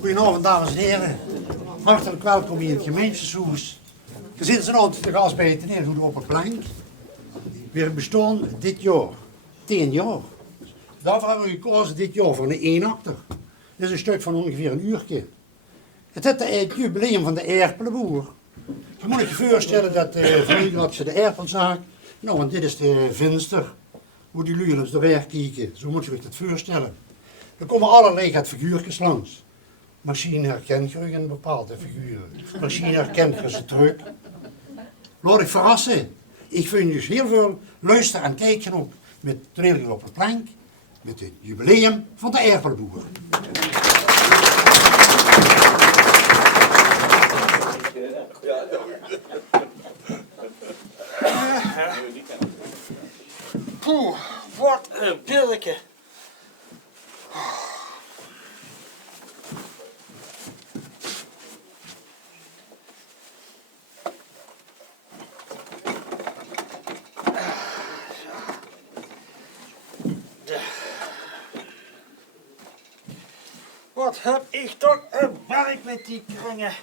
Goedenavond, dames en heren. Hartelijk welkom hier in het gemeenschapshuis. Gezinsraad te gast bij het neerdoen op het plank. We bestaan dit jaar 10 jaar. Daarvoor hebben we gekozen dit jaar voor een eenakter. Dat is een stuk van ongeveer een uurtje. Het is het jubileum van de Erpelenboer. Je moet je voorstellen dat vroeger had ze de erpelzaak. Nou, want dit is de venster. Hoe die lui eens doorheen kijken. Zo moet je zich dat voorstellen. Er komen allerlei figuurtjes langs. Machine herkent je een bepaalde figuur. Machine herkent je ze terug. Laat ik verrassen. Ik vind dus heel veel luisteren en kijken op met Toneel op het plank. Met het jubileum van de Erpelenboer. Poeh, wat een billetje. Wat heb ik toch een werk met die kringen.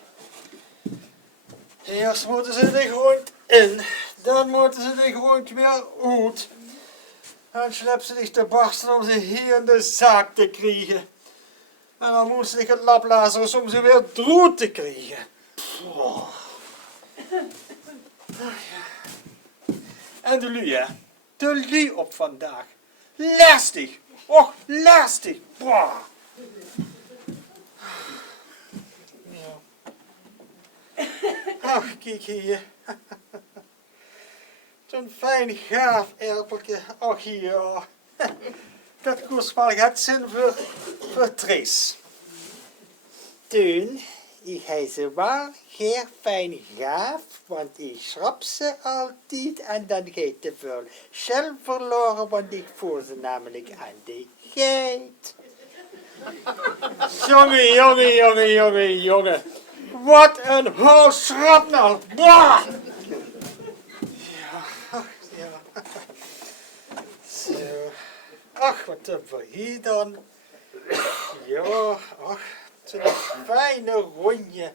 Eerst moeten ze er gewoon in, dan moeten ze er gewoon weer uit. Dan slept ze zich te barsten om ze hier in de zaak te krijgen. En dan moet ze zich het lablazeren om ze weer droed te krijgen. Oh. En de lui, hè? De lui op vandaag. Lastig. Och, lastig. Boah. Ach, kijk hier. Zo'n fijn gaaf erpeltje. Och ja. Dat kost wel het zin voor Tries. Toen, ik heet ze wel heel fijn gaaf, want ik schrap ze altijd en dan geet te veel shell verloren, want ik voer ze namelijk aan de geit. Jongen. Wat een hol schrapnel. Bah! Ja. Zo. Ach, wat hebben we hier dan? Ja, ach, zo'n fijne rondje.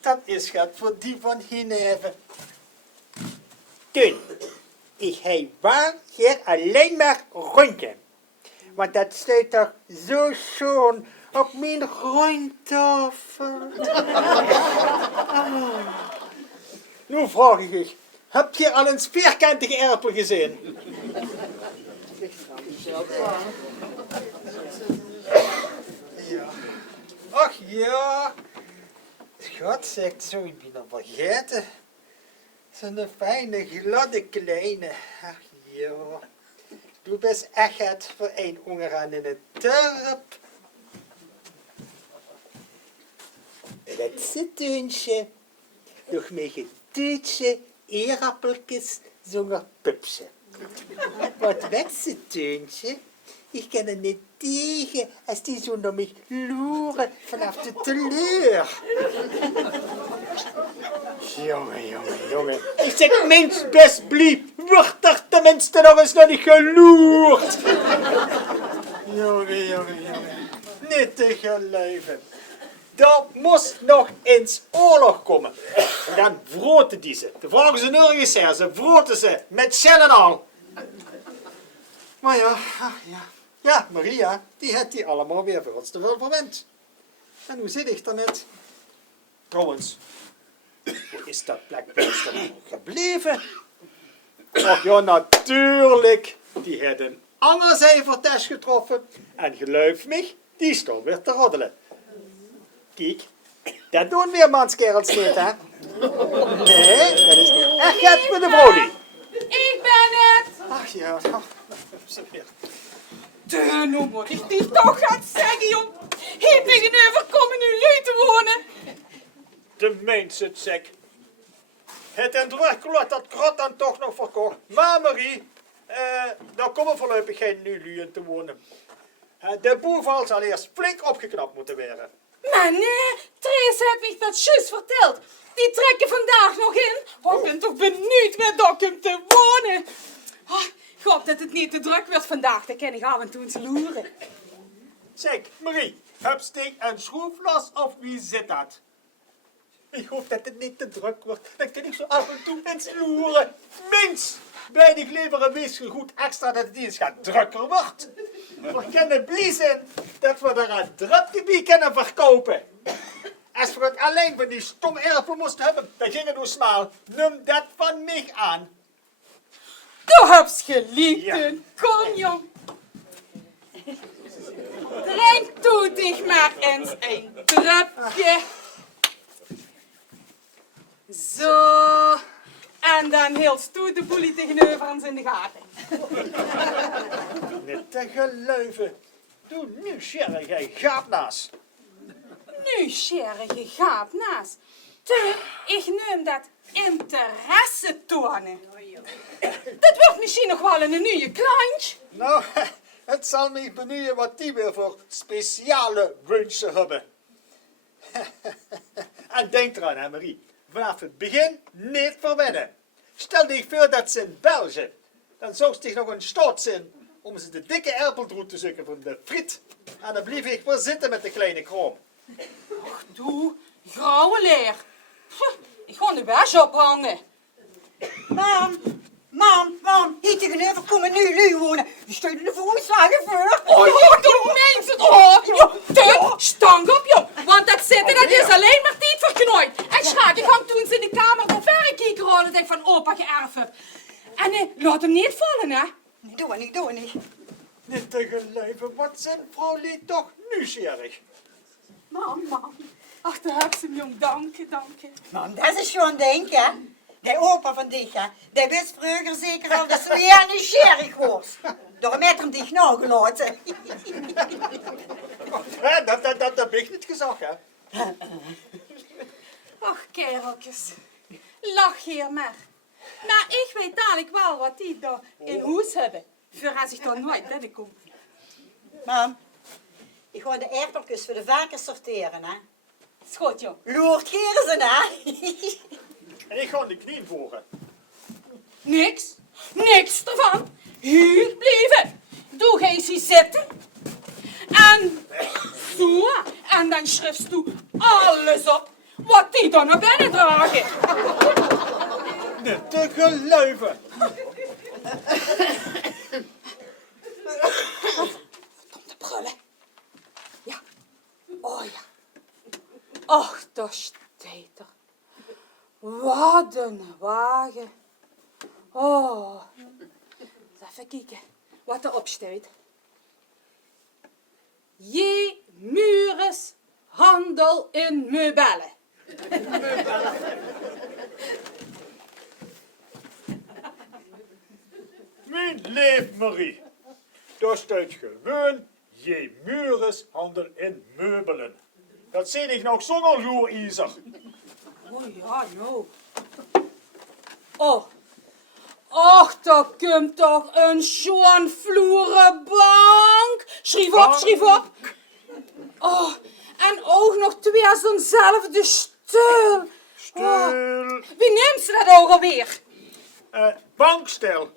Dat is gaat voor die van Hineven. Toen, ik heb wel hier alleen maar rondje. Want dat staat toch zo schoon op mijn rondtafel. Nu vraag ik je, heb je al een vierkantige erpel gezien? Ja. Ach ja. Schat zegt zo, ik ben nog vergeten. Zo'n fijne, gladde kleine. Ach ja. Du bent echt voor een ongeraan in het dorp. Dat zit deuntje. Nog met getuutje, eerappeltjes, zonder pupsje. Wat weg zit deuntje? Ik kan er niet tegen als die zo naar mij loeren vanaf de teleur. Jongen. Ik zeg, mens best blieb, wordt er tenminste nog eens naar die geloerd. Jongen. Niet te geloven. Er moest nog eens oorlog komen. En dan vroten die ze. De vragen ze nergens her. Ze vroten ze met shell en al. Maar ja. Ja, Maria, die had die allemaal weer voor ons te veel verwend. En hoe zit ik dan net? Trouwens, hoe is dat plekbeest dan gebleven? Och ja, natuurlijk. Die had een ander cijfertest getroffen. En geloof me, die stond weer te roddelen. Kijk, dat doen weer manskerels niet, hè? Nee, dat is niet echt het voor de vrouw. Ik ben het! Ach ja, Nu moet ik die toch gaan zeggen, jong. Hier tegenover komen nu lui te wonen. de mens het zeg. Het en dwergklot dat krot dan toch nog verkocht. Maar Marie, daar komen voorlopig geen lui in te wonen. De boeval zal eerst flink opgeknapt moeten worden. Maar nee, Therese heeft me dat juist verteld. Die trekken vandaag nog in. Ik ben toch benieuwd met Dokkum te wonen. Oh, ik hoop dat het niet te druk wordt vandaag. Dan kan ik af en toe eens loeren. Zeg, Marie, heb je een schroeflos of wie zit dat? Ik hoop dat het niet te druk wordt. Dan kan ik zo af en toe eens loeren. Mens, blijf ik liever een beetje goed extra dat het eens gaat drukker wordt. We kunnen blij zijn dat we er een drukgebied kunnen verkopen. Als we het alleen van die stomme erven moesten hebben, dan ging het dus smaal. Neem dat van mij aan. Du hebt geliefden. Ja. Kom, jong. Drink toe dich maar eens een drupje. Zo. En dan hield toe de boelie tegenover ons in de gaten. Niet te geluiven. Doe nu, Sherry, jij gaat naast. Nu, scherige gaap naast. Ik neem dat interesse tonen. Dat wordt misschien nog wel een nieuwe kleintje. Nou, het zal me benieuwen wat die weer voor speciale wensen hebben. En denk eraan, hè, Marie. Vanaf het begin niet verwennen. Stel je voor dat ze in België, dan zou ze nog een stoot zijn om ze de dikke erpeldroet te zoeken van de friet. En dan blijf ik wel zitten met de kleine kroon. Doe, grauwe leer. Ik ga de weg ophangen. Mam, hier tegenover komen nu lui wonen. Die steunen de voerslagen voor. Oh, joh, doe mensen. Oh, stang op, joh. Want dat zitten, dat is alleen maar tijd verknooid. En schaak, ik ga toen ze in de kamer de verrekijker hadden dat ik van opa geërfd heb. En laat hem niet vallen, hè. Doe niet. Niet te geloven, wat zijn vrouwlie toch nieuwsgierig. Mam. Ach, daar heb ze hem, jong. Dank je. Mam, dat is gewoon denken. Die opa van dich, hè. Die wist vroeger zeker al dat ze weer nieuwsgierig was. Door met hem dich nou gelaten. Dat heb ik niet gezegd, hè. Ach, kereltjes. Lach hier maar. Maar ik weet dadelijk wel wat die daar in huis hebben. Voor als ik daar nooit binnenkom. Mam, ik ga de aardappeltjes voor de varkens sorteren, hè. Schot, jong. Loert keren ze, hè. En ik ga de knieën voeren. Niks ervan. Hier blijven. Doe geen zie zitten. En zo. En dan schrijft u alles op wat die dan naar binnen dragen. Niet te geloven. Verdomde brullen. Ja. Oh ja. Ach, dat steekt er. Wat een wagen. Oh. Even kijken wat erop staat. J. Mures handel in meubelen. Mijn leef Marie. Daar staat gewoon J. Mures handel in meubelen. Dat zie ik nog zonder loerijzer. Oh ja, nou. Oh. Och, daar komt toch een schoon vloerenbank. Schrijf op. Oh, en ook nog twee zo'nzelfde stoel. Oh, Stil. wie neemt ze dat ook alweer? Bankstel.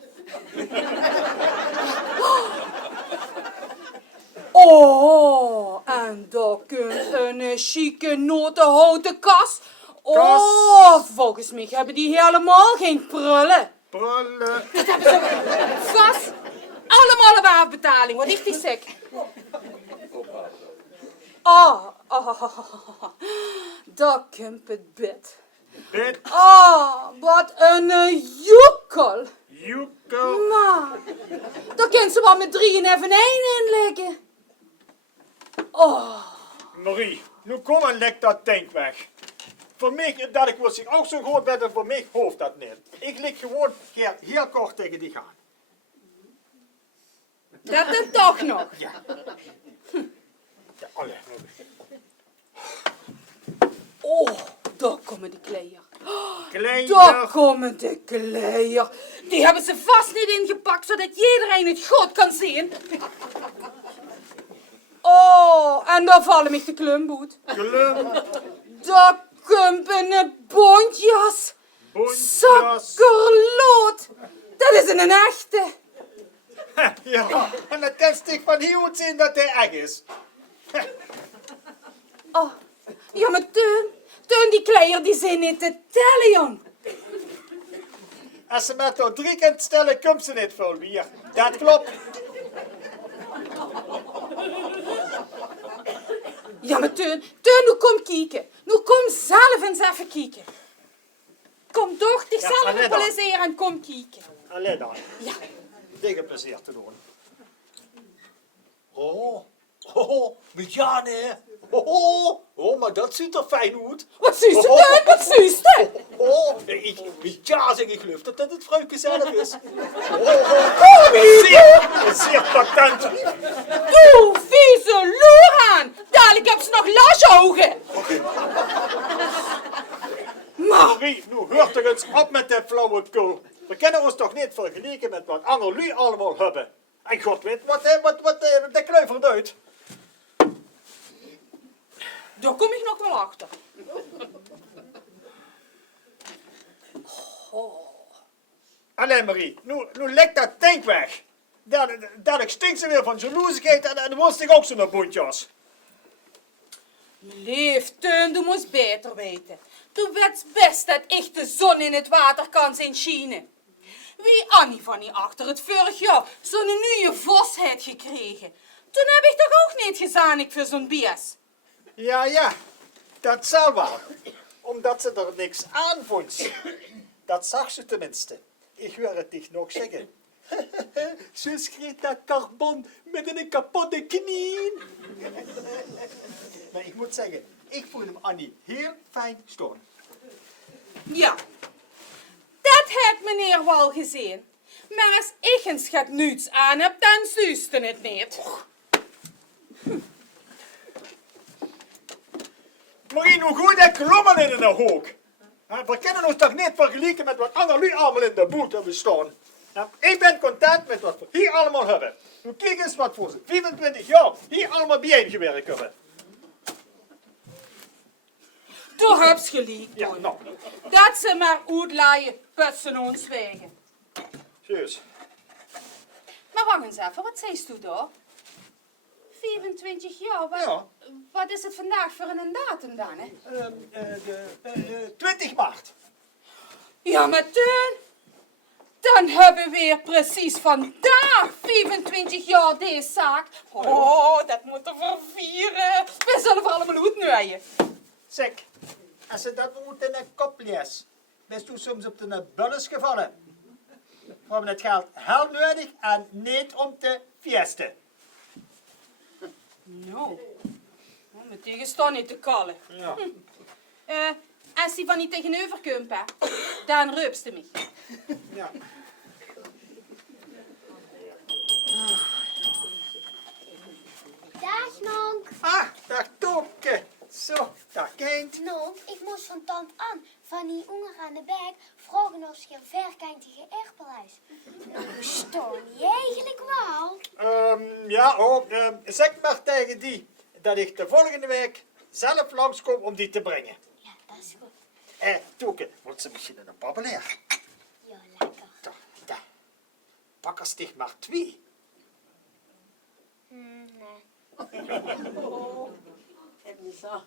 Oh, en daar komt een chique notenhouten kast. Oh, volgens mij hebben die helemaal geen prullen. Prullen. Dat hebben ze vast allemaal op afbetaling, wat is die sek? Oh, daar komt het bed. Bed. Oh, wat een joekel. Joekel. Maar, daar kan ze wel met 3 en even 1 in liggen. Oh, Marie, nu kom en lek dat tank weg. Voor mij, dat ik wil zich ook zo groot ben, voor mij hoeft dat niet. Ik lig gewoon heel kort tegen die gaan. dat is toch nog. Ja. Ja, alle. Oh, daar komen de kleien. Kleine. Daar komen de kleien. Die hebben ze vast niet ingepakt, zodat iedereen het goed kan zien. Oh, en daar vallen me de klumboet. Klum. Daar komt een bontjas. Bontjas. Zakkerlood. Dat is een echte. Ja, en dat kan stik van hier moet zien dat hij echt is. Oh, ja, maar Teun, die kleier die zijn niet te tellen, jong. Als ze met tot 3 kunt stellen, komt ze niet vol bier. Dat klopt. Ja, maar Teun, nu kom kijken. Nu kom zelf eens even kijken. Kom toch zichzelf Ja, alleen dan. organiseren en kom kijken. Alleen dan. Ja. Tegen plezier te doen. Oh, met Jan, hè? Oh, maar dat ziet er fijn uit. Wat zuist Teun, wat zuist Ja, zeg, ik geloof dat het vrouwtje zelf is. Zeer patent. Doe, vieze loeraan. Dadelijk heb ze nog lasogen. Maar, Marie, nu hoort toch eens op met de flauwekul. We kunnen ons toch niet vergelijken met wat andere lui allemaal hebben. En god weet wat de kluiver duidt. daar kom ik nog wel achter. Alleen Marie, nu lekt dat tank weg. Dadelijk stinkt ze weer van jaloezigheid en dan wordt zich ook zo'n bontjas. Lief, Teun, du moest beter weten. Du weet best dat echt de zon in het water kan zijn schijnen. Wie Annie van die achter het vorig jaar zo'n nieuwe vos heeft gekregen. Toen heb ik toch ook niet gezamenlijk voor zo'n bies. Ja, dat zal wel. Omdat ze er niks aan vond. Dat zag ze tenminste. Ik wil het niet nog zeggen. Ze schreef dat carbon met een kapotte knie. Maar ik moet zeggen, ik vond hem Annie heel fijn staan. Ja, dat heeft meneer wel gezien. Maar als ik een schat niets aan heb, dan zuiste het niet. Marie, hoe goed ik klommen in een hoek. We kunnen ons toch niet vergelijken met wat anderen nu allemaal in de boot hebben staan. Ik ben content met wat we hier allemaal hebben. Nu kijk eens wat voor ze 25 jaar hier allemaal bijeengewerkt hebben. Du hebt gelijk, Ja, Teun. nou, Dat ze maar uitlaaien, putzen ons wegen. serieus. Maar wacht eens even, wat zei u daar? 24 jaar, Ja. wat is het vandaag voor een datum dan, hè? 20 maart. Ja, maar Teun, dan hebben we weer precies vandaag 25 jaar deze zaak. Oh, dat moeten we vieren. We zullen voor allemaal uitnooien. Zeg, als ze dat moet in een kop leest, bent u soms op de bulles gevallen. We hebben het geld heel nodig en niet om te fiesten. Nou, mijn tegenstand niet te kallen. Ja. Als die van niet tegenover komt, hè, dan reupst hij me. Ja. Dag, Nonk. Ah, dag Toepke. Zo, dag kind. Nonk, ik moest van tante Ann van die onger aan de berg vragen of ze een verkantige erpelhuis. Nou, stoor je eigenlijk wel? Zeg maar tegen die dat ik de volgende week zelf langskom om die te brengen. Ja, dat is goed. Toepke, wordt ze misschien een babbelaar? Ja, lekker. Daar. Pak er sticht maar 2. Nee. Nee. Ja, dat is maar.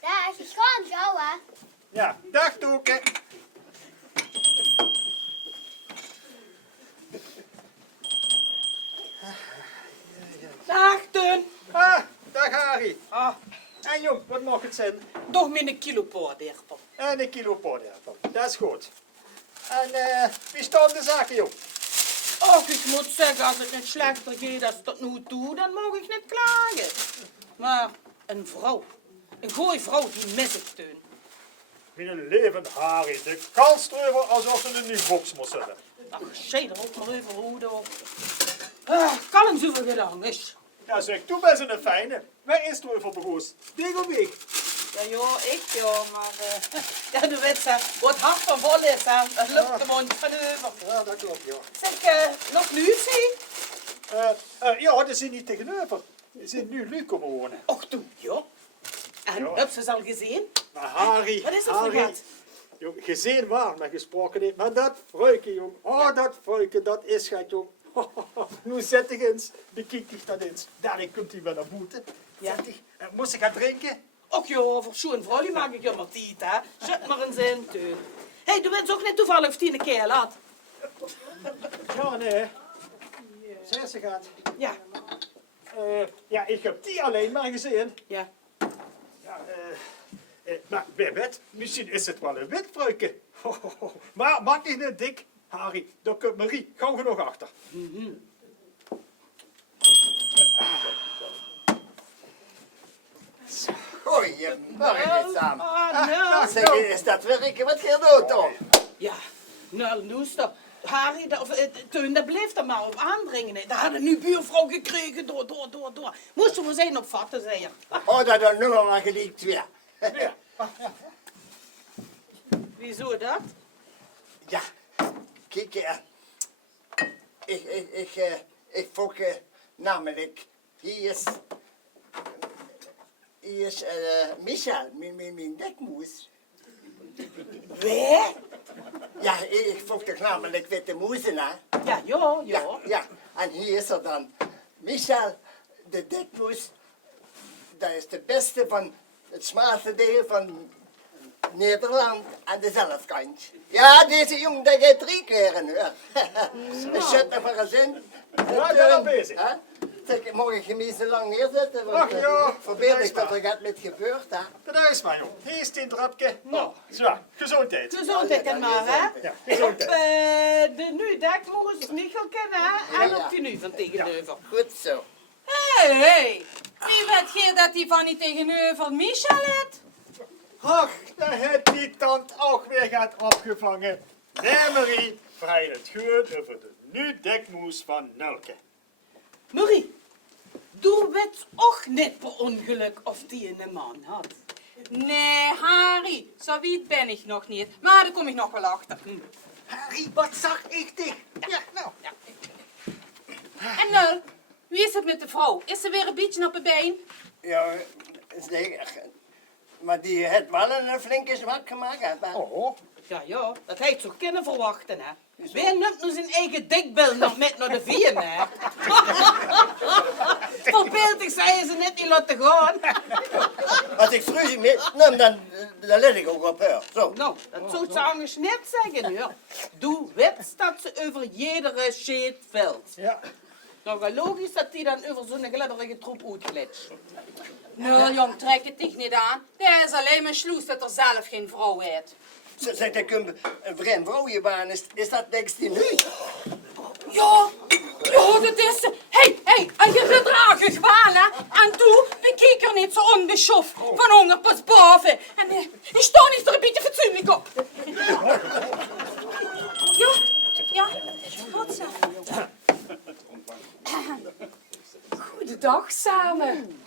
Dag, ik ga zo, hè. Ja, dag Toepke. Dag, Teun. Ah, dag Harry. Ah, En jong, wat mag het zijn? toch met een kilo poorderpel. En een kilo poorderpel. Dat is goed. En wie staan de zaken, jong? Och, ik moet zeggen, als het niet slechter gaat als tot nu toe, dan mag ik niet klagen. Maar een vrouw, een goeie vrouw, die mis ik, Teun. Mijn levend Harry, de kalstreuver alsof ze een nieuw box moest hebben. Ach, zij er ook maar even hoeden op. Kan hem zoveel gedaan is. Ja, zeg, toen ben ze een fijne. Waar is het voor begoos? Tegen week. Ja, maar ja, du weet ze, wat hart van vol is, hè, dat lukt de mond van over. Ja, dat klopt, ja. Zeg, nog Lucie? Ja, die zijn niet tegenover. Die zijn nu Luc komen wonen. Och, toe, ja. En, Ja. heb ze ze al gezien? Maar Harry, Wat is dat voor gat? Jong, gezien waar, maar gesproken niet. Maar dat vrouwtje, jong. Oh, dat vrouwtje, dat is het, jong. Nu zet ik eens. Bekijk ik dat eens. Dadelijk kunt u wel naar buiten. Ja. Zet ik. Moest ik gaan drinken? Och joh, voor zo'n vrouw die maak ik helemaal tijd, hè. Zet maar eens in, Teun. Hé, du weet ook niet toevallig of die een kerel had. Ja, nee. Zeg ze gaat. Ja, Ja, ik heb die alleen maar gezien. ja. Ja, maar wie weet, misschien is het wel een witvrouwke. Maar maak je niet dik, Harry. Dan komt Marie gauw genoeg achter. Goeiemorgen samen. Nou, Zeg, is dat werken wat je doet dan? ja, nou, luister. Harry, Teun, dat bleef er maar op aandringen. Hè. Dat hadden nu buurvrouw gekregen, door. Moesten we zijn opvatten, zei je. Oh, dat dan nummer maar geliekt weer. Ja. Wieso dat? Ja, kijk, ik vroeg namelijk, hier is Michel, mijn dekmoes. Wie? Ja, ik vroeg toch namelijk witte moezen, hè? Ja, ja. Ja, en hier is er dan Michel, de dekmoes. Dat is de beste van het smalste deel van Nederland aan de zelfkant. Ja, deze jongen, dat gaat 3 keer hoor. Zet er maar eens in. Ja, ik ben al bezig. Hè? Zeg, mag ik je niet zo lang neerzetten? Want Ach, ja, verbeeld dat is ik dat waar. er gaat met gebeurd, hè? Dat is maar, joh. Hier is 10 trapje. Nou, zo, gezondheid. Gezondheid en maar, hè. Ja, Op gezondheid. de nu dekmoes niet kennen, hè. En op die nu van tegenover. Goed zo. Hé, wie weet je dat die van die tegenover Michel heeft? Ach, dan heeft die tand ook weer gaat opgevangen. Nee, Marie, vrij het goed over de nu dekmoes van Nulke. Marie, doe weet ook niet per ongeluk of die een man had. Nee, Harry, zo wiet ben ik nog niet. Maar daar kom ik nog wel achter. Harry, wat zag ik dich? Ja, nou. En Nul, wie is het met de vrouw? Is ze weer een beetje op de been? Ja, zeker. Maar die heeft wel een flinke zwak gemaakt, hè? Oh, Ja, dat heeft toch kunnen verwachten, hè. Wie neemt nu zijn eigen dikbil nog met naar de vier, hè? Verbeeld zei ze net niet laten gaan. Als ik fruzie met neem, dan let ik ook op haar. Zo. Nou, dat zou ze anders net zeggen, hoor. Doe weet dat ze over iedere shit valt. ja. Nou, wel logisch dat die dan over zo'n glibberige troep uitglitst. Nee, jong, trek het dich niet aan. Dat is alleen maar sloes dat er zelf geen vrouw heeft. Zeg, dat een vreemd vrouwje baan is dat niks die nu? Ja, dat is ze. Hé, en je gedragen gewoon, hè. En toen, bekijk er niet zo onbeschoft van honger pas boven. En ik sta niet er een beetje fatsoenlijk op. Ja, goed zo. Goedendag samen.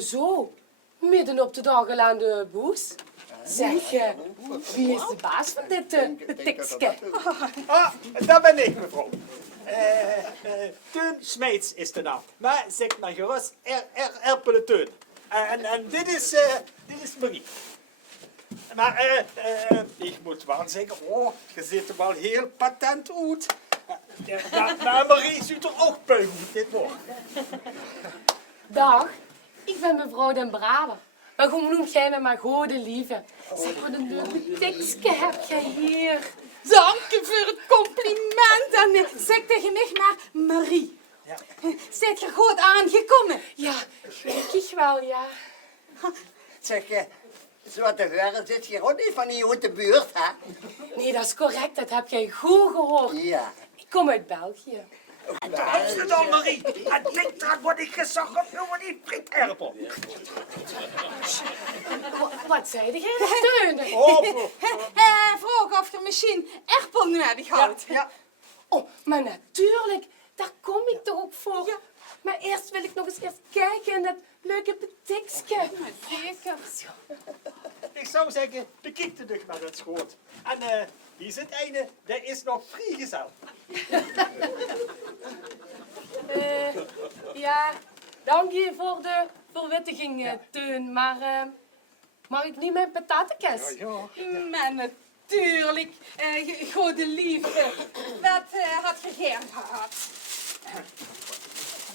Zo. Midden op de dag al aan de boes. Zeg, wie is de baas van dit tikske? Ah, dat ben ik, mevrouw. Teun Smeets is de naam. Maar zeg maar gerust, Erpele Teun. En dit is Marie. Maar ik moet wel zeggen, oh, je ziet er wel heel patent uit. Maar Marie ziet er ook puik uit, dit nog. Dag, ik ben mevrouw Den Braber. Maar hoe noemt jij me maar goede lieve? Zeg, wat een leuke tikske heb jij hier. Dank u voor het compliment. En zeg tegen mij maar Marie. Ja. Zit je goed aangekomen? Ja, gelukkig wel, ja. Zeg, zo te horen zit je ook niet van hier uit de buurt, hè? Nee, dat is correct, dat heb jij goed gehoord. Ja. Ik kom uit België. Amsterdam, Marie. En denk eraan wat ik gezag heb over die frieterpel. Wat zei jij dat, Teun? Oh, Vroeg of je misschien erpel nodig had. ja. Oh, maar natuurlijk, daar kom ik toch ook voor. Maar eerst wil ik nog eens eerst kijken in dat leuke tikske. Zeker. Ik zou zeggen, bekijk de dug naar het schoot. En hier zit een, dat is nog vrijgezel. Ja, dank je voor de verwittiging, Teun. Maar mag ik niet mijn patatenkes? Maar natuurlijk, goede liefde. Wat had je gern gehad?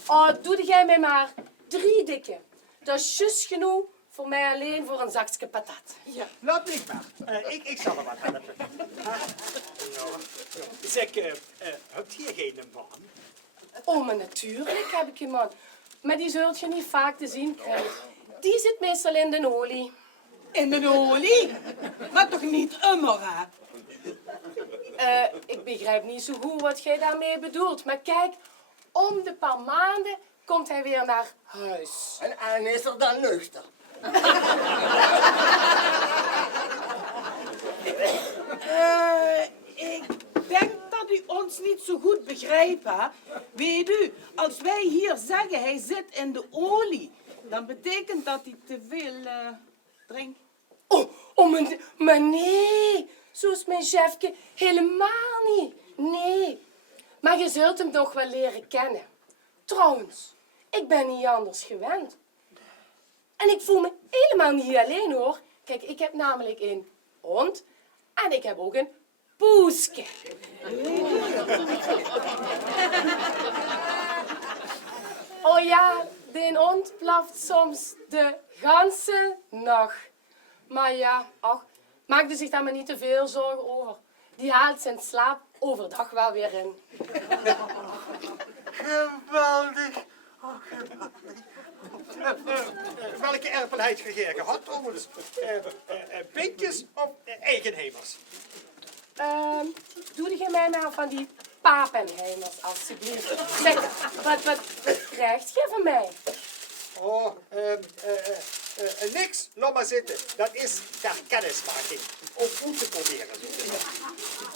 Oh, doe jij mij maar 3 dikke. Dat is juist genoeg voor mij alleen voor een zakje patat. Laat ik maar. Ik zal er wat helpen. Zeg, hebt hier geen man? Oh, maar natuurlijk heb ik een man. Maar die zult je niet vaak te zien krijgen. Die zit meestal in de olie. In de olie? Maar toch niet immer, hè? Ik begrijp niet zo goed wat jij daarmee bedoelt. Maar kijk, om de paar maanden komt hij weer naar huis. En is er dan nuchter? Ik denk dat u ons niet zo goed begrijpt, hè? Weet u, als wij hier zeggen hij zit in de olie, dan betekent dat hij te veel drinkt. Maar nee, zo is mijn chefke helemaal niet. Nee, maar je zult hem toch wel leren kennen. Trouwens, ik ben niet anders gewend. En ik voel me helemaal niet alleen, hoor. Kijk, ik heb namelijk een hond en ik heb ook een poeske. Oh ja, de hond blaft soms de ganse nacht. Maar ja, ach, maak er zich daar maar niet te veel zorgen over. Die haalt zijn slaap overdag wel weer in. Geweldig. Oh, geweldig. Welke erpen heb je hier gehad, trouwens? Pintjes of eigenhemers? Doe jij mij maar van die papenheimers, alsjeblieft. Zeg, wat krijg je van mij? Oh, niks. Laat maar zitten. Dat is ter kennismaking. Om goed te proberen.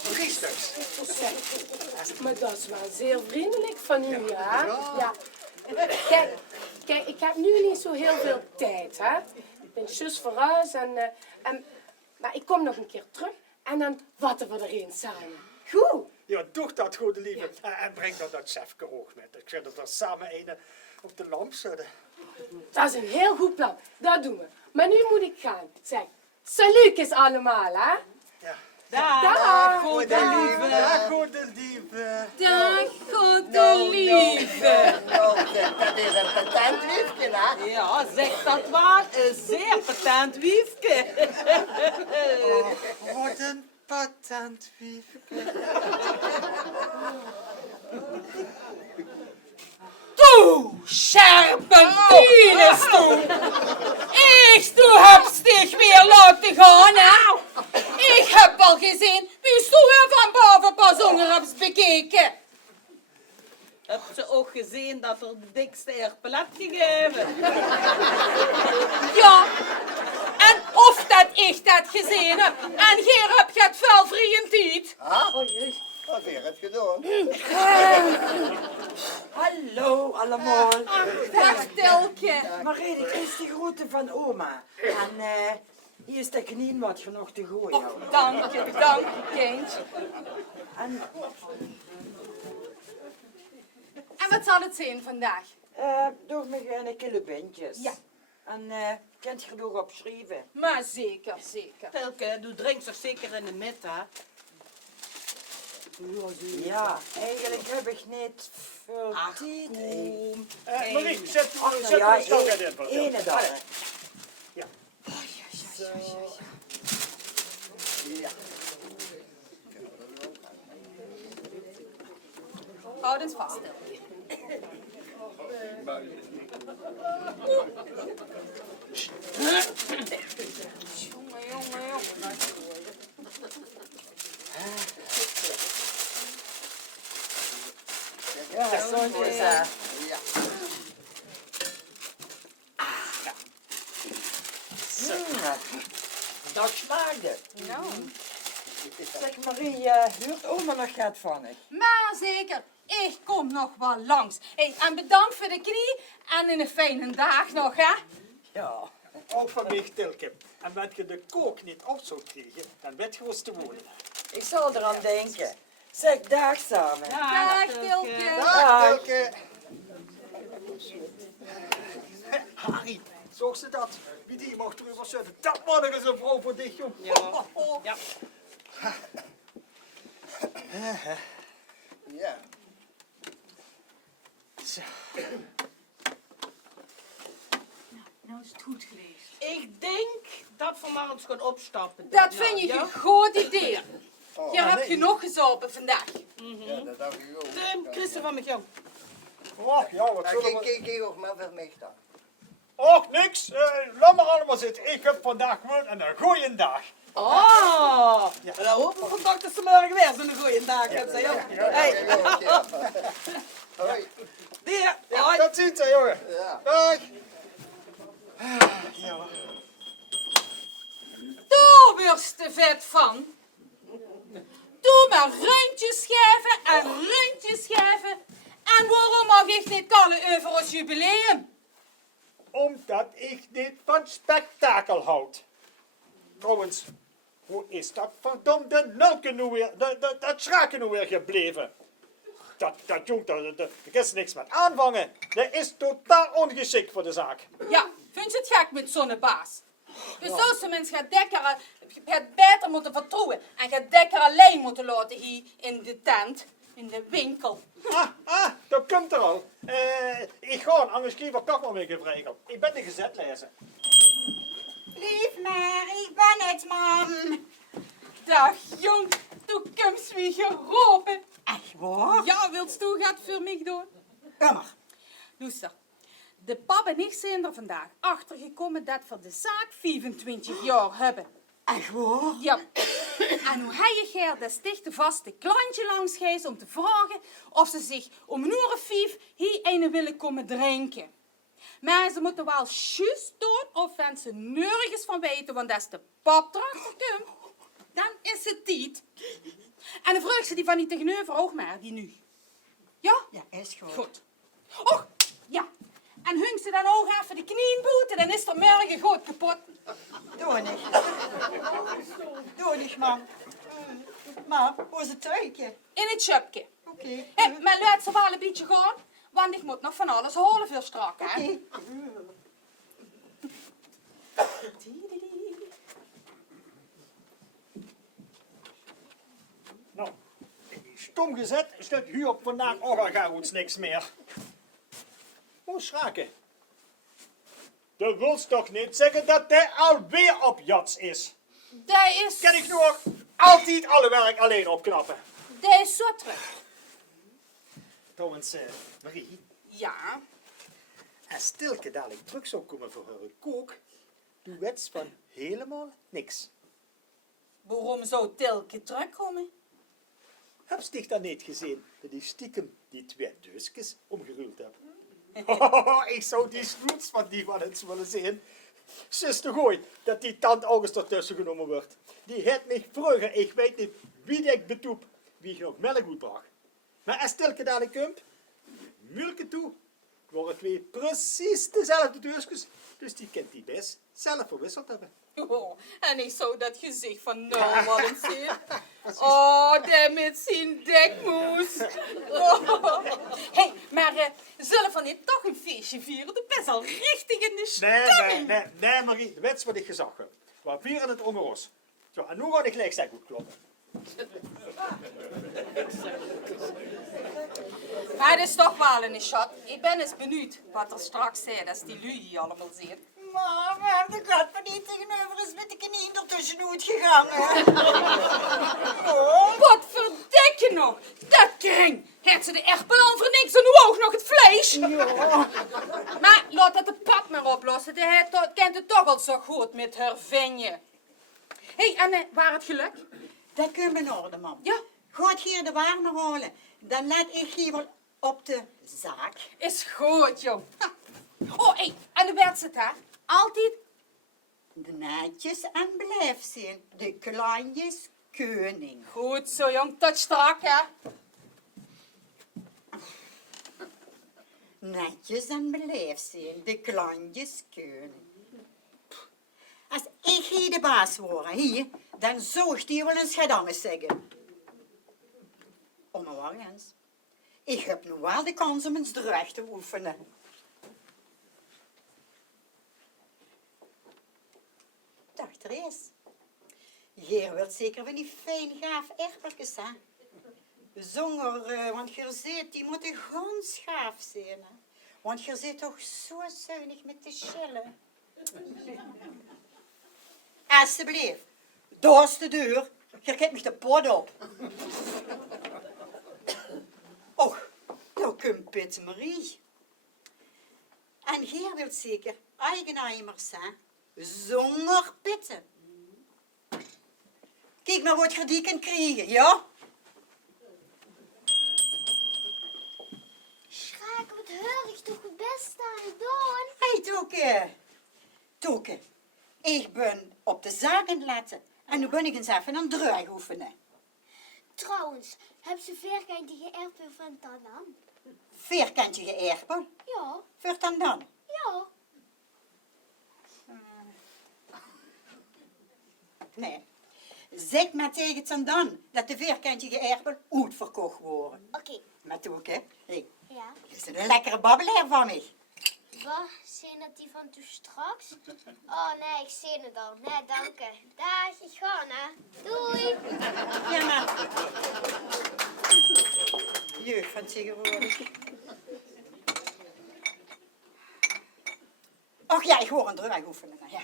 3 stuks. Maar dat is wel zeer vriendelijk van u, ja? Ja. Kijk, ik heb nu niet zo heel veel tijd, hè. Ik ben zus verhuisd maar ik kom nog een keer terug en dan vatten we er een samen. Goed. Ja, doe dat, goede lieve. En breng dan dat chefke ook met. Ik vind dat we samen een op de lamp zetten. Dat is een heel goed plan. Dat doen we. Maar nu moet ik gaan. Zeg, salutjes allemaal, hè. Ja. Dag. Goede lieve. Dag, goede lieve. Dag, goede lieve. Dat is een patent liefje, hè? Ja, zeg dat waar. Een zeer patent wiefke. Wat een patent wiefke. Du Serpentines, du! Du hab's dich weer laten gaan, hè? Ik heb al gezien wie du er van boven pas honger hebt bekeken. Heb ze ook gezien dat er de dikste erpel had gegeven? Ja, en of dat ik dat gezien heb. En hier heb je het wel vriend. Ah, wat weer het gedaan? Hallo allemaal. Dag, Tilke. Marie, ik is de groeten van oma. En hier is de knieën wat je nog te gooien. Dank je, kindje. En En wat zal het zijn vandaag? door me een kilo bentjes. Ja. En kent je er opschrijven? Maar zeker, zeker. Telke, du drinkt zich zeker in de middag. Ja, eigenlijk heb ik niet veel tijd. Marie, zet Ach, de nou ja, stank erin. ene dag. Ja. Houd het vast. Jongen. Ja, zo'n is dat. Ja. Dat smaakte. Nou. Zeg Marie, huurt oma nog gaat van ik? Maar zeker, ik kom nog wel langs. Hey, en bedankt voor de knie en een fijne dag nog, hè? Ja. Ook van mij, Tilke. En wanneer je de kook niet op zou krijgen, dan werd je eens te wonen. Ik zal eraan denken. Zeg, dag samen. Dag, Tilke. Dag, Tilke. Harry, zag ze dat? Wie die mag erover zetten. Dat man is een vrouw voor dich, joh. Ja. Ja. Nou is het goed geweest. Ik denk dat we maar eens gaan opstappen. Dat vind je een goed idee. Oh, Je hebt genoeg gezopen vandaag. Ja, dat dacht ik ook. Tim, Christopher met jou. Och, ja, wat zullen we... Kijk ook maar voor mij dan. Och, niks. Laat maar allemaal zitten. Ik heb vandaag gewoon een goeie dag. Oh, ja. Dan hopen we vandaag dat ze morgen weer zo'n goeie dag hebben. Ja. Hey. Hoi. Die, Ja, hoi. dat ziet ze, jongen. Ja. Dag. Daar word je vet van. Doe maar rondjes geven en rondjes geven. En waarom mag ik niet kallen over ons jubileum? Omdat ik niet van spektakel houd. Trouwens, hoe is dat verdomde nulke nu weer, dat schraken nu weer gebleven? Dat jong, daar is niks met aanvangen. Dat is totaal ongeschikt voor de zaak. Ja, vind je het gek met zo'n baas? Dus zo'n mens gaat dekker, het beter moeten vertrouwen en gaat dekker alleen moeten laten hier in de tent, in de winkel. Dat komt er al. Ik ga, anders krijg ik toch nog weer geregeld. Ik ben de gezetlezer. Lief maar, ik ben het, mam. Dag jong, du komt wie geroepen. Echt waar? Ja, wilt du gaat voor mij doen? Jammer. Luister, de pap en ik zijn er vandaag achtergekomen dat we de zaak 25 jaar hebben. Echt waar? Ja. En hoe hij je Geert dat stichte vaste klantje langs geest om te vragen of ze zich om 5 hier een willen komen drinken. Maar ze moeten wel juist doen of ze nergens van weten, want als de pap erachter komt, dan is het tijd. En dan vraagt ze die van die tegenover ook maar, die nu. Ja? Ja, is goed. Goed. Och, ja. En hung ze dan ook even de knieën boeten, dan is er morgen goed kapot. Doe niet. Doe niet, mam. Maar, hoe is het tuintje? In het shopje. Oké. Hé, maar laat ze wel een beetje gaan, want ik moet nog van alles halen voor strak, hè. Oké. Nou, stom gezet, stuk hier op vandaag ook al gaan ons niks meer. Hoe schraken? Je wilt toch niet zeggen dat hij alweer op jats is? Dat is... Ken ik nog? Altijd alle werk alleen opknappen. Dat is zo terug. Trouwens, Marie, Ja. als Stilke dadelijk terug zou komen voor haar kook, doe wets van helemaal niks. Waarom zou Tilke terugkomen? Heb je dat niet gezien, dat ik stiekem die 2 deusjes omgeruild heb? Ik zou die snoets van die van eens willen zien. Ze is te gooi dat die tand August ertussen genomen wordt. Die heeft mij vroeger, ik weet niet wie ik betoep, wie nog melk moet bracht. Maar als Tilke dadelijk komt, mulke toe, worden 2 precies dezelfde deusjes, dus die kent die best zelf verwisseld hebben. Oh, en ik zou dat gezicht van nou wel eens zien. Oh, die met zijn dekmoes. Oh. Hé, maar zullen we niet toch een feestje vieren? Dat best al richtig in de stemming. Nee, Marie, weet je wat ik gezegd heb? We vieren het onder ons. Zo, en nu ga ik gelijk zeggen goed kloppen. Maar het is toch wel een schat. Ik ben eens benieuwd wat er straks zijn als die lui hier allemaal zien. Maar we hebben de kat van niet tegenover is met de knieën er tussenuit gegaan. Oh. Wat verdikke nog? Dat ging. Heeft ze de echtbeland voor niks en nu ook nog het vlees? Ja. Maar laat dat de pap maar oplossen. Die kent het toch al zo goed met haar vinje. Hé, en waar het geluk? Dat kunnen we in orde, mam. Ja. Gaat hier de warme halen. Dan laat ik hier wel op de zaak. Is goed, jong. Ha. Oh, hé, en de werd zit, hè? Altijd. De netjes en blijf zien. De kleintjes koning. Goed zo, jong. Tot strak, hè? Netjes en blijf zien. De kleintjes koning. Als ik hier de baas word, hier, dan zou ik die wel eens gaat anders zeggen. Onwaargens. Ik heb nu wel de kans om eens terug te oefenen. Dag Therese. Geer wilt zeker van die fijn gaaf erpeltjes, hè? Zonder, want je zit, die moeten gans gaaf zijn, hè? Want je zit toch zo zuinig met de schillen. Alsjeblieft, daar is de deur. Je krijgt me de pot op. Och, nou komt Piet Marie. En jij wilt zeker eigenaimers, hè? Zonder pitten. Kijk maar wat je die kunt krijgen, ja? Schaak, wat hoor ik toch het beste aan het doen? Hé, Toeke. Toeke, ik ben op de zaken letten. En nu ben ik eens even aan het drug oefenen. Trouwens, heb ze vierkantige erpen van Tanan? Vierkantje erpel. Ja, Voor dan. ja. Nee. Zeg maar tegen Tandan dat de vierkantje erpel uitverkocht worden. Oké, Maar Toeke, hé, ja. is het een lekkere babbelaar van mij? Wat? Zijn dat die van toen straks? Oh nee, ik zie het al. Nee, dank je. Dag, ik ga, hè. Doei. Ja, maar... Jeugd van tegenwoordig. Och ja, ik hoor een drug oefenen. Ja.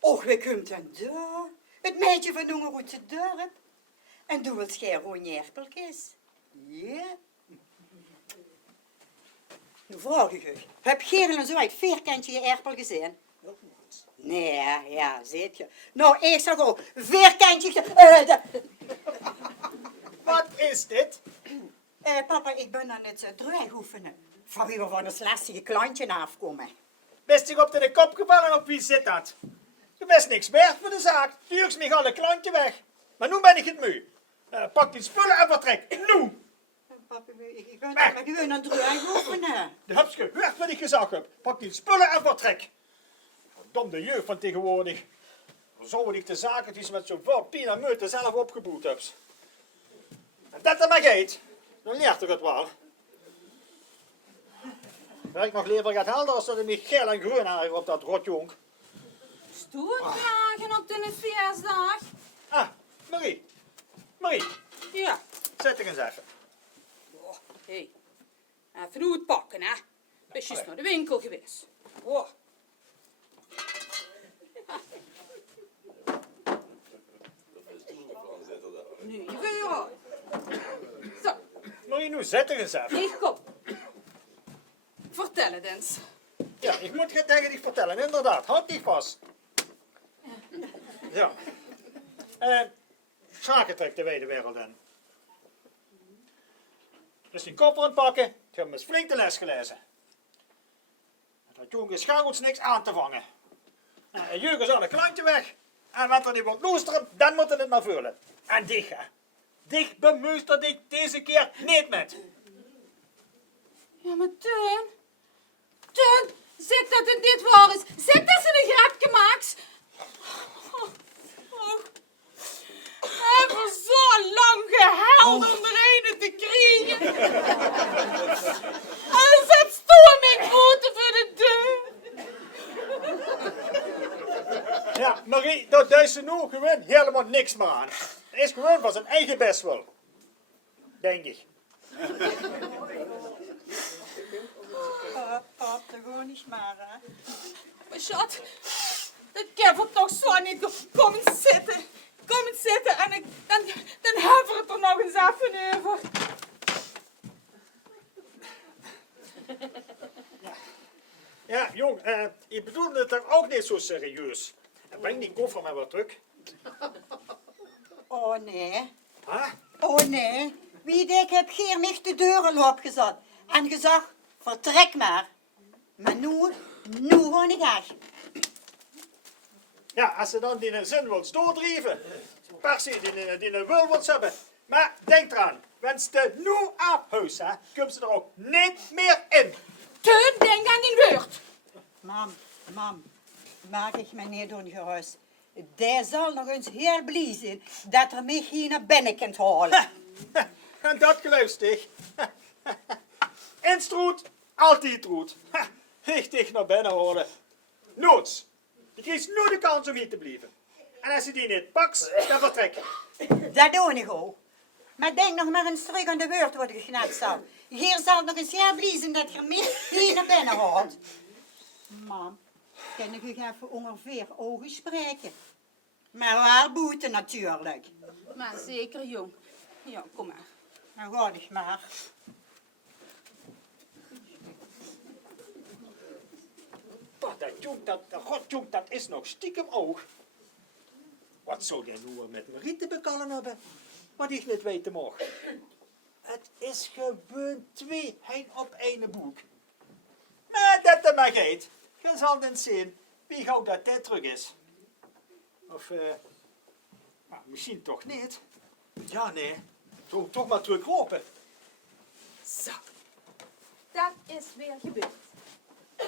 Och, wie komt dan daar? Het meisje van Nonger uit het dorp. En doe het scher gewoon erpeltjes. Ja. Nu vraag ik u, heb Gerel zo uit vierkantje erpel gezien? Nee, ja, ziet je. Nou, ik zeg ook, vierkantje... Wat is dit? Papa, ik ben aan het drug oefenen. Van wie we van een lastige klantje afkomen. Best ik op de kop gevallen op wie zit dat? Je bent niks waard voor de zaak. Stuur me alle klantje weg. Maar nu ben ik het moe. Pak die spullen en vertrek. Nu! Papa, ik ben met u aan het drug oefenen. Je hebt gehoord wat ik gezegd heb. Pak die spullen en vertrek. Verdomde jeugd van tegenwoordig. Zo ik de zaken die ze met zoveel pien en meute zelf opgeboet hebt. En dat er maar gaat, dan leert er het wel. Werk nog liever gaat helder als dat er met geel en groen haar op dat rotjonk. Stoerdragen op de feestdag. Ah, Marie. Marie, Ja. zet er eens even. Hé, even goed pakken, hè. Ben je naar de winkel geweest. Oh. Nu, €1. Zo, Marie, nu zet er eens even. hier, kom. Vertel het eens. Ja, ik moet het tegen die vertellen, inderdaad. Houd die vast. Ja. Schaken trekt de wijde wereld in. Dus die koffer aan het pakken, ik heb hem eens flink de les gelezen. Dat jongen schakelt niks aan te vangen. En Jurgen is al een klantje weg. En wat er die wordt loesteren, dan moet het maar vullen. En dich, hè. Dich bemuistert ik deze keer niet met. Ja, maar Teun, zeg dat het dit waar is. Zeg dat ze een grapje maakt. We hebben zo lang gehuild om er een te krijgen. En dan zet stoel mijn voeten voor de deur. Ja, Marie, dat is ze nu gewoon helemaal niks meer aan. Het is gewoon van zijn eigen best wel. Denk ik. Pap, dat gewoon niet maar, hè. Maar schat, dat kan het toch zo niet. Kom eens zitten. Kom eens zitten en dan hebben we het er nog eens even over. Ja, jong, ik bedoelde het er ook niet zo serieus. Breng die koffer maar wat terug. Oh nee. Huh? Oh nee. Wie ik heb Geer mich de deuren opgezet. En gezegd, vertrek maar. Maar nu ga ik weg. Ja, als ze dan die zin wilt doordrijven, per se die wil wilt hebben. Maar denk eraan, wens ze nu af huis, hè, komt ze er ook niet meer in. Teun, denk aan die woord. Mam, maak ik me niet ongerust. Die zal nog eens heel blij zijn dat er mij hier naar binnen kunt halen. En dat geluisterd. In stroet, altijd troet. Richtig naar binnen horen. Noods. Je krijgt nu de kans om hier te blijven. En als je die niet pakt, dan vertrek. Dat doe ik ook. Maar denk nog maar eens terug aan de woord wat je net zal. Hier zal nog eens jaar bliezen dat je mij hier naar binnen hoort. Mam, kan ik u even ongeveer ogen spreken? Maar waar boete natuurlijk. Maar zeker, jong. Ja, kom maar. Nou, ga ik maar. Dat dat is nog stiekem oog. Wat zou jij nu met Marie te bekallen hebben? Wat ik niet weten mag. Het is gewoon 2 hein op 1 boek. Maar dat er maar gaat. Je zal dan zien wie gauw dat dit terug is. Of, maar misschien toch niet. Ja, nee. Toch maar teruglopen. Zo. Dat is weer gebeurd.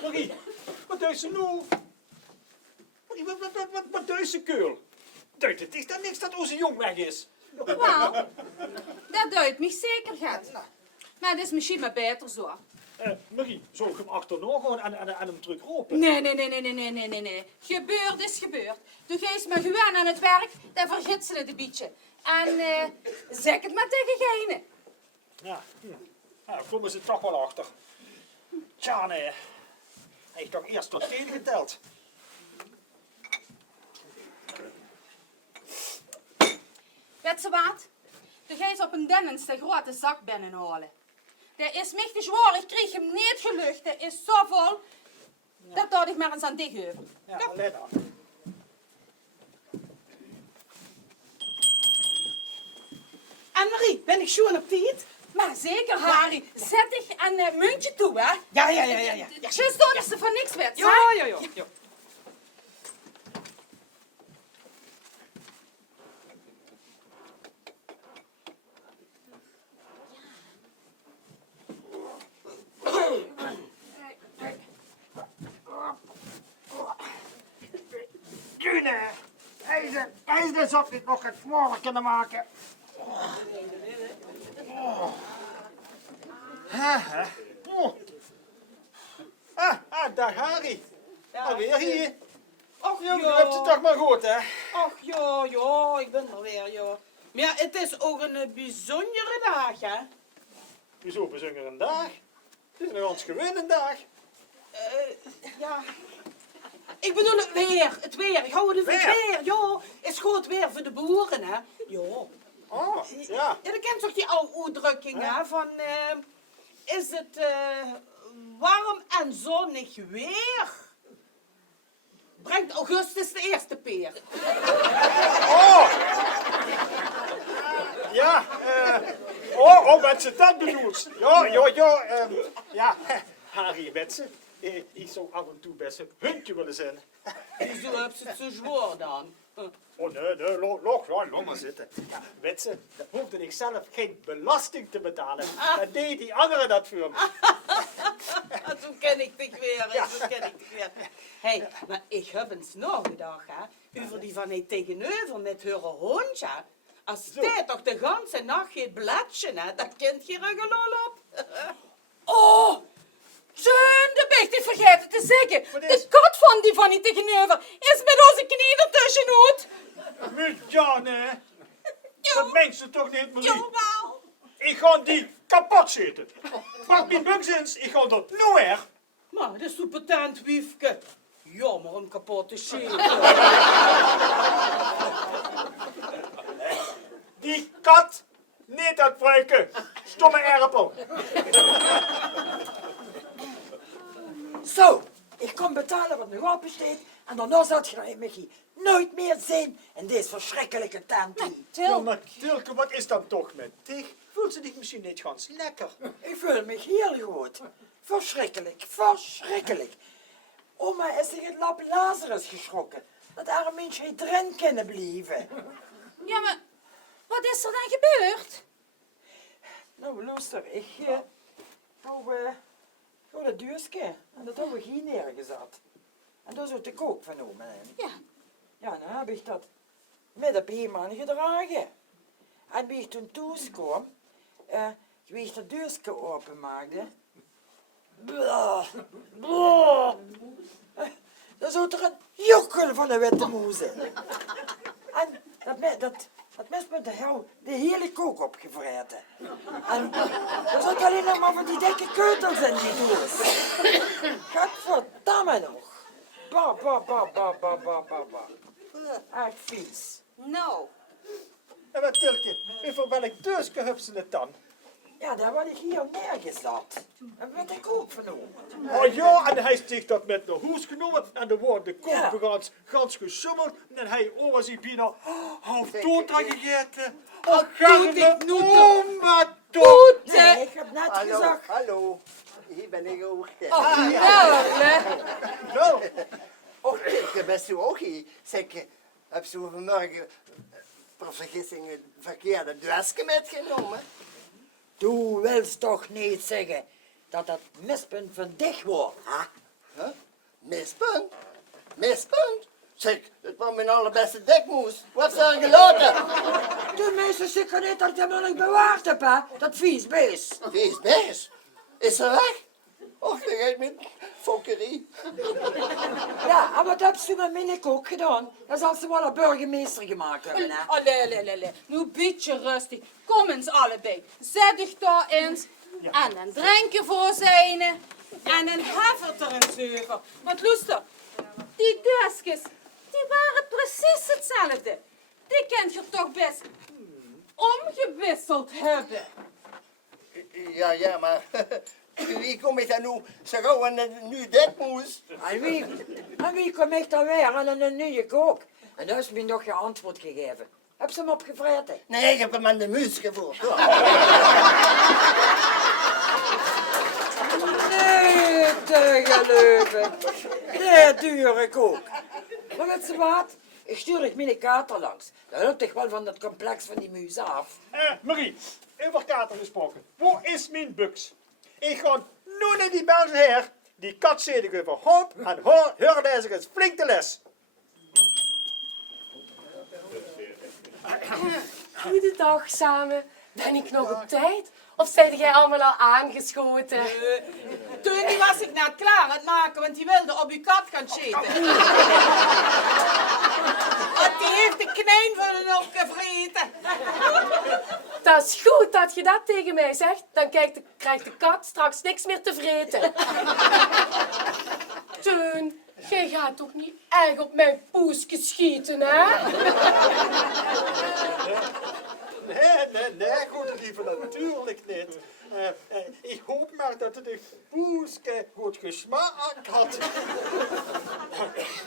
Marie, wat doet ze nu? Marie, wat doet ze keul? Duidt het is dan niks dat onze jong weg is. Wel, dat duidt mij zeker gaat. Maar het is misschien maar beter zo. Marie, zou ik hem achterna gewoon aan hem terugroepen? Nee. Gebeurd is gebeurd. Toen geest me gewoon aan het werk, dan vergeet ze het een beetje. En zeg het maar tegen gene. Ja, daar komen ze toch wel achter. Tja, nee. Hij heeft toch eerst tot 10 geteld. Weet ze wat? Toen geest op een dennens de grote zak binnenhalen. Dat is mij zwaar, ik kreeg hem niet gelucht. Dat is zo vol. Dat dacht ik maar eens aan dich over. Ja, let op. Anne-Marie, ben ik schoon op tijd? Maar zeker, Harry. Zet dich aan het muntje toe, hè? Ja. Tjus door dat ze van niks weet, hè? Ja. June, hij is de zak niet nog het smaller kunnen maken. Dag Harry. Alweer hier. Och Je hebt het toch maar goed, hè? Och ja, ik ben er weer, ja. Maar ja, het is ook een bijzondere dag, hè? Wieso bezingen een dag? Het is nog ons gewone dag. Ja. Ik bedoel het weer. Ik hou het van het weer, ja. Het is goed weer voor de boeren, hè? Ja. Oh, ja. Ja, dat kent toch die oude uitdrukking, hè? Van, is het warm en zonnig weer? Brengt augustus de eerste peer. Oh! Ja, wat ze dat bedoelt. Ja, Harry, weet ze. Ik zou af en toe best een huntje willen zijn. Wieso heb je het zo zwaar dan? Oh nee, laat maar zitten. Ja, weet ze, dan hoefde ik zelf geen belasting te betalen. Dan deed die anderen dat voor me. Zo ken ik dich weer, Hey, maar ik heb eens nagedacht, hè. Over die van hij tegenover met haar hondje. Als die toch de ganse nacht gaat blatschen, hè, dan kent je er gelul op. Oh! Zo'n de best ik vergeten te zeggen. De kat van die tegenover is met onze knieën ertussenuit. Ja, nee. Dat meent ze toch niet, Marie? Jawel. Ik ga die kapot zitten. Pak mijn buksins, ik ga dat nu weg. Maar dat is zo patent, wiefke. Jammer om kapot te zitten. Die kat niet uitbreken. Stomme erpel. Zo, ik kom betalen wat nog open staat en daarna zat je nog Mickey nooit meer zien in deze verschrikkelijke tent. Ja, maar Tilke, wat is dan toch met dich? Voelt ze zich misschien niet gans lekker? Ik voel me heel goed. Verschrikkelijk. Oma is zich het lap Lazarus geschrokken. Dat arme mens heeft erin kunnen blijven. Ja, maar wat is er dan gebeurd? Nou, luister, ik ga de duurske en dat hebben we hier neergezet. En daar zit de kook van oma in. Ja. Ja, dan heb ik dat met een peeman gedragen. En wie ik toen thuis kwam, wie ik de deurske openmaakte, dan zat er een jokkel van een witte moes in. dat mispunt de hele kook opgevreten. En er zat alleen nog maar van die dikke keutels in die doos. Gadverdamme nog. Ba. Echt vies. Nou, En wat Tilke, over welk deusje hebben ze het dan? Ja, daar word ik hier neergezet. Dat werd ik ook vernomen. Oh ja, en hij heeft dat met naar huis genomen en er wordt de kop Ja. gans geschummeld en hij over zijn bijna half dood had gegeten. Oh, doet ik nu toch? Oh, maar dood! Nee, ik heb net Hallo, gezegd. hallo. Hier ben ik ook. Nou, hè. Nou, Och, Tilke, best u ook hier? Zeg, heb je vanmorgen per vergissing een verkeerde dwesje metgenomen? Du willst toch niet zeggen dat dat mispunt van dich wordt, hè? Huh? Mispunt? Mispunt? Zeg, dat was mijn allerbeste dekmoes. Wat is er gelopen? De meeste zeker niet dat ik hem nog niet bewaard heb, hè? Dat vies beest. Wie is beest? Is ze weg? Och, dat geeft me fokkerie. Ja, en wat heb je met mijn kook gedaan? Dat zal ze wel een burgemeester gemaakt hebben, hè? Allee. Nu een beetje rustig. Kom eens allebei. Zet dich daar eens. En dan drinken voor zijn. En dan heffert er een zuiver. Want luister, die deusjes, die waren precies hetzelfde. Die kent je toch best omgewisseld hebben. Ja, maar wie kom ik dan nu zo gauw aan een nieuw dekmoes? En wie kom ik dan weer aan een nieuwe kook? En daar is me nog je antwoord gegeven. Heb ze hem opgevreten? Nee, ik heb hem aan de muis gevoerd. Nee, te geloven. Nee, dure kook. Maar weet ze wat? Ik stuur ik mijn kater langs. Dan loopt toch wel van dat complex van die muis af. Marie, over kater gesproken. Waar is mijn buks? Ik ga nu naar die Belgische heer. Die kat zet ik over hoop en hoor deze eens flink de les. Goedendag samen. Ben ik nog op tijd? Of zijn jij allemaal al aangeschoten? Toen die was ik net klaar aan het maken, want die wilde op uw kat gaan zitten. Want die heeft de knijn van hun opgevreten. Dat is goed dat je dat tegen mij zegt. Dan krijgt de kat straks niks meer te vreten. Teun, jij gaat toch niet erg op mijn poesje schieten, hè? Nee, goede lieve, natuurlijk niet. Ik hoop maar dat het de poeske goed gesmaakt had.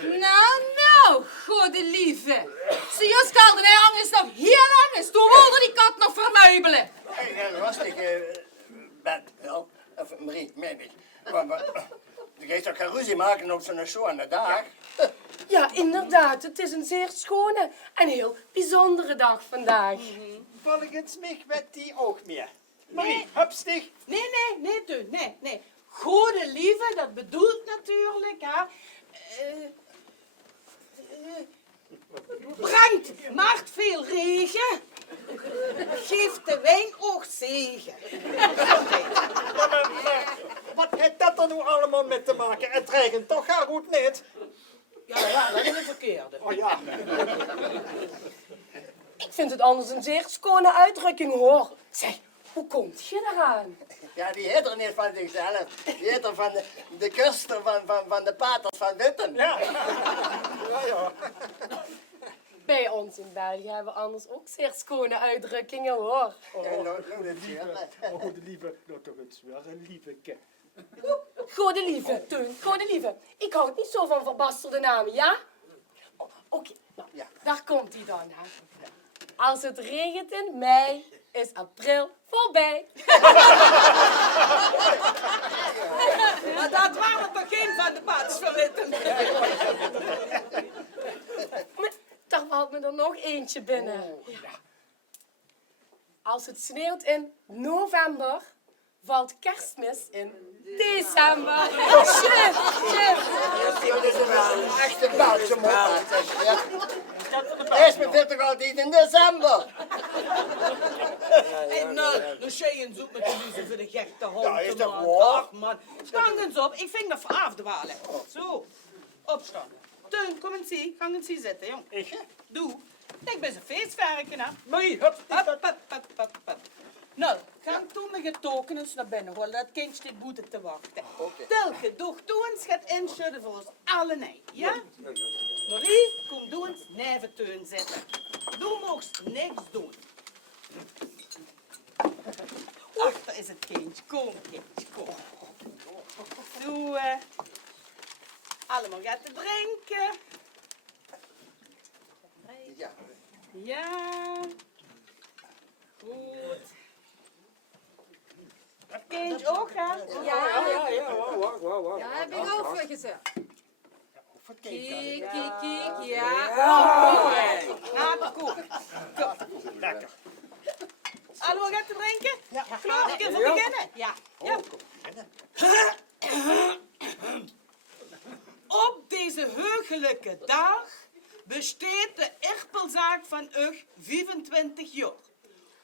Nou, goede lieve. Zie je, Skaldenij anders nog hier anders. Toen wilde die kat nog vermeubelen. Rustig, Bent, wel. Of Marie, maybe. Maar je gaat toch geen ruzie maken op zo'n schone dag? Ja, inderdaad. Het is een zeer schone en heel bijzondere dag vandaag. Volgens mij werd die ook meer. Marie, hupstig. Nee, Teun, nee. Goede lieve, dat bedoelt natuurlijk, hè. Brengt, maakt veel regen. Geeft de wijn ook zegen. Maar wat heeft dat er nu allemaal mee te maken? Het regent toch gaat goed niet? Ja, dat is een verkeerde. Oh ja. Ik vind het anders een zeer schone uitdrukking, hoor. Zeg, hoe komt je eraan? Ja, die heet er niet van zichzelf. Die heet er van de kuster van de paters van Witten. Ja. Bij ons in België hebben we anders ook zeer schone uitdrukkingen, hoor. Goede lieve, nou toch eens wel een lieveke. Goede lieve, Teun, goede lieve. Ik hou niet zo van verbasterde namen, ja? Oké, nou, Ja. daar komt hij dan, hè. Als het regent in mei, is april voorbij. Maar dat waren toch geen van de paters van Witten. Maar daar valt me er nog eentje binnen. Ja. Als het sneeuwt in november, valt kerstmis in december. Shit. Dat is een echte Belgische mop. Eerst bevindt toch altijd in december. En de Sheehan zoekt met de luze voor de gekke hond. Ja, is dat man. waar? Ach, man. Stand eens op, ik vind dat vanaf de walen. Zo, opstaan. Teun, kom eens hier. Ga eens hier zitten, jong. Ik? Doe. Ik ben een feestwerken, hè. Marie, hup, Hup. Nou, gaan toen met getokenis naar binnen holen. Dat kindje dit boete te wachten. Oké. Telke, doe toen eens gaat inschudden voor ons alle nee, ja? Marie, kom doe eens neventeun zitten. Doe mocht niks doen. Achter is het kindje. Kom, kindje, kom. Zo, allemaal gaat te drinken. Ja. Ja. Goed. Dat kindje ook, hè? Ja, heb ik ook voor gezegd. Kijk, ja. Nou, kom. Lekker. Allemaal gaat te drinken? Ja. Klaar, ik kan beginnen. Ja. Ja. Op deze heugelijke dag besteedt de erpelzaak van Ug 25 jaar.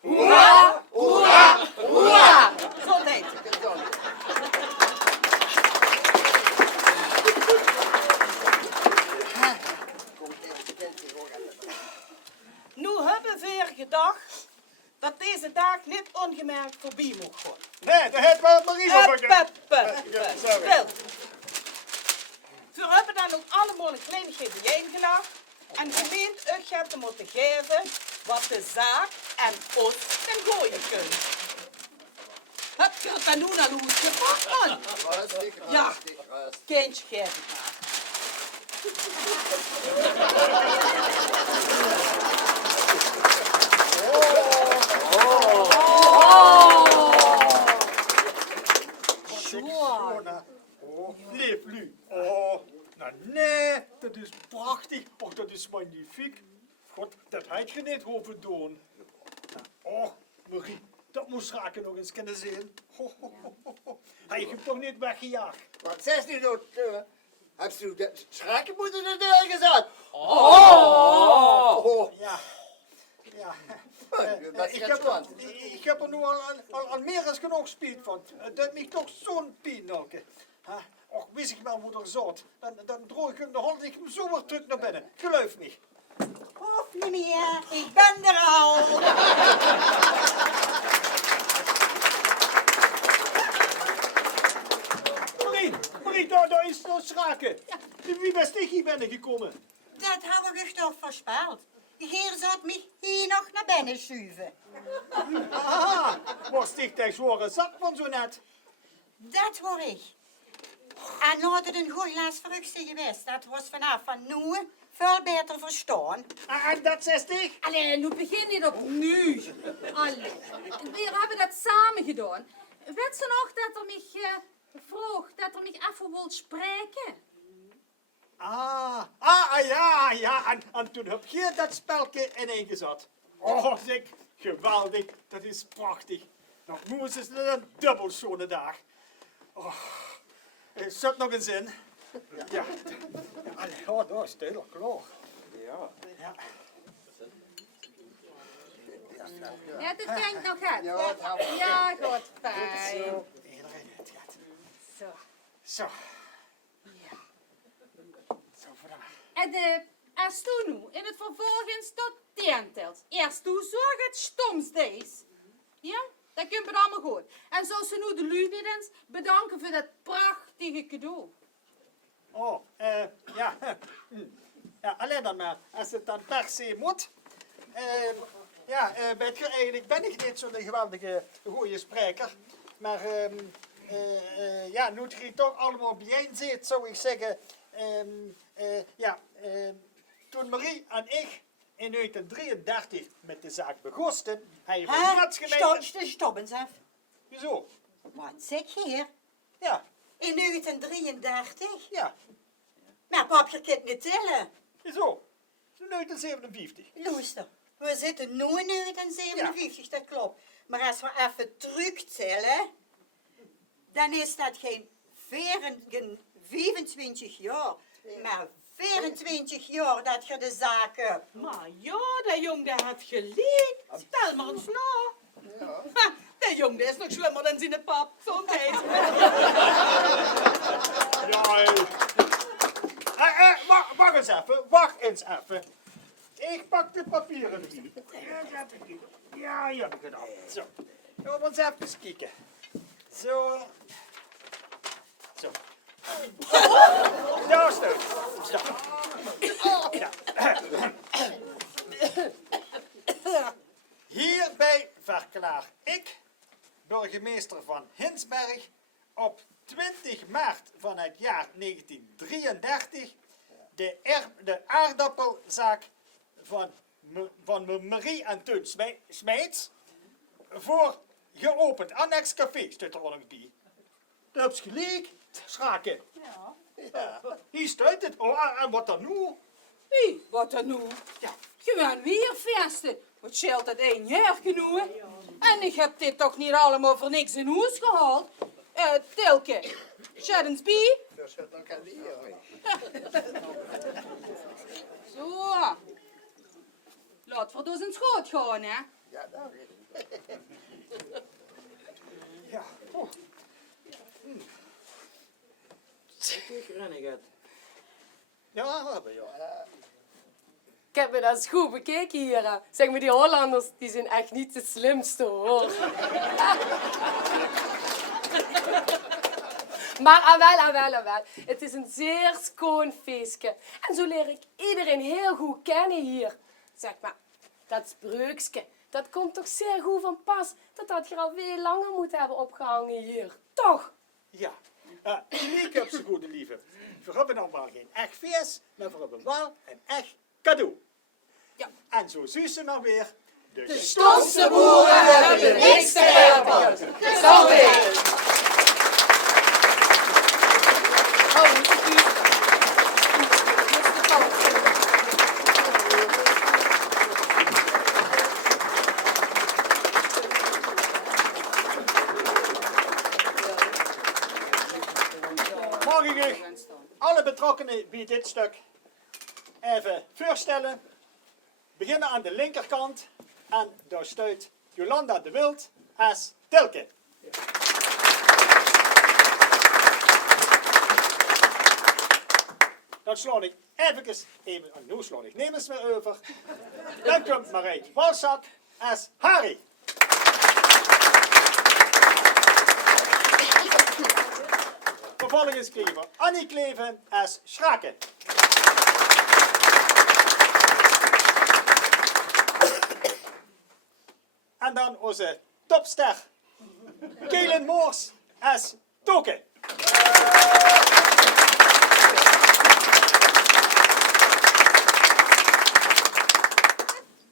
Hoera! Hoera! Hoera! Gezondheid. Nu hebben we weer gedacht dat deze dag niet ongemerkt voorbij mocht gaan. Nee, daar heeft wel Marie nog Stil. We hebben dan ook allemaal een kleinigheid bijeengelegd en gemeend u gaat te moeten geven wat de zaak en ons ten gooien kunnen. Heb je het dan nu al goed gepakt, man? Ja, kindje, geef het maar. Oh, leef nu. Oh, nou nee, dat is prachtig. Och, dat is magnifiek. God, dat had je niet hoeven doen. Oh, Marie, dat moest Raken nog eens kunnen zien. Hij heeft toch niet weggejaagd? Wat zegt u nou? Hebt u de schraken moeten de deur gezet? Ja. Ja. Dat is Ik heb er nu al meer dan genoeg spijt van. Dat mij toch zo'n pijn ook. Och, wist ik wel hoe er zat. Dan droog ik hem de hond ik hem zo weer terug naar binnen. Geloof me. Of niet meer, ik ben er al. Marie, daar is nog schraken. Wie was ik hier binnengekomen? Dat hebben we toch voorspeld. Hier zat me hier nog naar binnen schuiven. Aha, was ik de zware zak van zo net? Dat hoor ik. En nou het een goeie laatste vruchtje geweest. Dat was vanaf van nu veel beter verstaan. En dat zegt ik? Allee, nu begin niet opnieuw. Allee, we hebben dat samen gedaan. Weet ze nog dat er mij vroeg, dat er mij even wilt spreken? Ja. En toen heb je dat spelje ineengezet. Oh, zeg, geweldig. Dat is prachtig. Nog moesten ze een dubbel zo'n dag. Oh, zit nog eens in. Ja. Ja, daar is het klaar. Ja. Ja, dat klinkt nog uit. Ja, Ja, goed, fijn. Iedereen het gaat. Zo. Zo. Ja. Zo vandaag. En als toen nu in het vervolgens tot 10 telt. Eerst toen zorg het stoms deze. Ja, dat komt het allemaal goed. En zoals ze nu de luidens bedanken voor dat prachtige cadeau. Oh, ja. Ja, alleen dan maar. Als het dan per se moet. Weet je, eigenlijk ben ik niet zo'n geweldige goede spreker. Maar nu het hier toch allemaal bijeen zit, zou ik zeggen. Toen Marie en ik in 1933 met de zaak begonnen, hij heeft een radsgemeente... Stop eens even. Wieso? Wat zeg je hier? Ja, In 1933? ja. Maar pap, je kunt niet tellen. Wieso? 1957. Luister, we zitten nu in 1957, dat klopt. Maar als we even terugtellen, dan is dat geen 25 jaar, maar 24 jaar dat je de zaak hebt. Maar ja, de jongen had geleerd. Stel maar eens na. Ha, de jongen is nog slimmer dan zijn pap. Zo'n tijd. Ja, wacht eens even. Ik pak de papieren erbij. Ja, hier heb ik het al. Zo. Gaan we eens even kijken. Zo. Zo. Ja, steun. Zo. Ja. Hierbij verklaar ik, burgemeester van Hinsberg, op 20 maart van het jaar 1933 de aardappelzaak van Marie en Teun Smeets voor geopend. Annex Café staat er ook nog bij. Dat heb je gelijk, Schaken. Ja. Hier staat het. Oh, en wat dan nu? Wie, wat dan nu? Ja. Gewoon weer feesten. Wat scheelt het 1 jaar genoeg? En ik heb dit toch niet allemaal voor niks in huis gehaald? Tilke, zet eens bij. Dat zit ook aan die hier. Zo. Laat voor dus een schoot gaan, hè? Ja, dat weet ik. Ja. Oh. Ja, we hebben ja. Ik heb me dat eens goed bekeken hier. Hè. Zeg maar, die Hollanders die zijn echt niet de slimste, hoor. Maar awel. Het is een zeer schoon feestje. En zo leer ik iedereen heel goed kennen hier. Zeg maar, dat spreukje, dat komt toch zeer goed van pas. Dat had je al veel langer moeten hebben opgehangen hier. Toch? Ja. Gelijk heb ze, goede lieve. We hebben nog wel geen echt feest, maar we hebben wel een echt cadeau. Ja. En zo zie ze maar weer. De Stotse boeren hebben niks te helpen. Sorry. Oh, niet te duur. Mag ik u alle betrokkenen bij dit stuk even voorstellen. Beginnen aan de linkerkant en daar staat Jolanda de Wild als Tilke. Dan sla ik even, nu sla ik nemens weer over. Dan komt Marijt Walzak als Harry. Vervolgens kregen we Annie Kleven als Schrake. En dan onze topster Kelen Moors als Toke.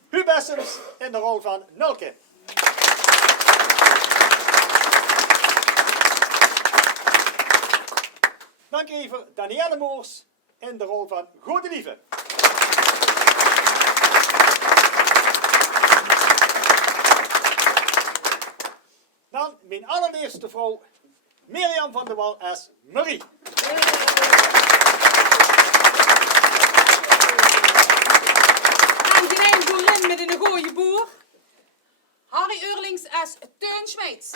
Huub Essems in de rol van Nulke. Dan kregen we Danielle Moors in de rol van Goede Lieve. Dan mijn allerliefste vrouw Mirjam van der Wal als Marie. En geen boerin met een goeie boer. Harry Eurlings als Teun Smeets.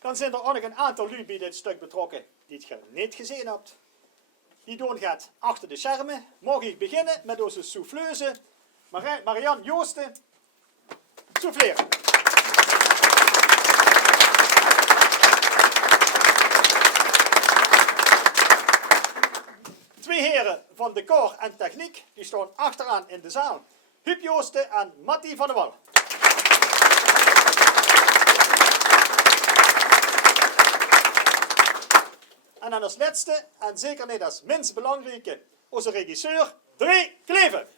Dan zijn er ook nog een aantal lui bij dit stuk betrokken die het je niet gezien hebt. Die doen gaat achter de schermen. Mogen ik beginnen met onze souffleuse Marianne Joosten. Souffleren. Twee heren van decor en techniek die staan achteraan in de zaal. Huub Joosten en Mattie van der Wal. En dan als laatste, en zeker niet als minst belangrijke, onze regisseur, Drie Kleven.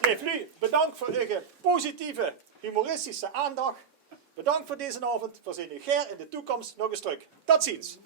Lieve, bedankt voor uw positieve, humoristische aandacht. Bedankt voor deze avond. We zien u graag in de toekomst nog eens terug. Tot ziens.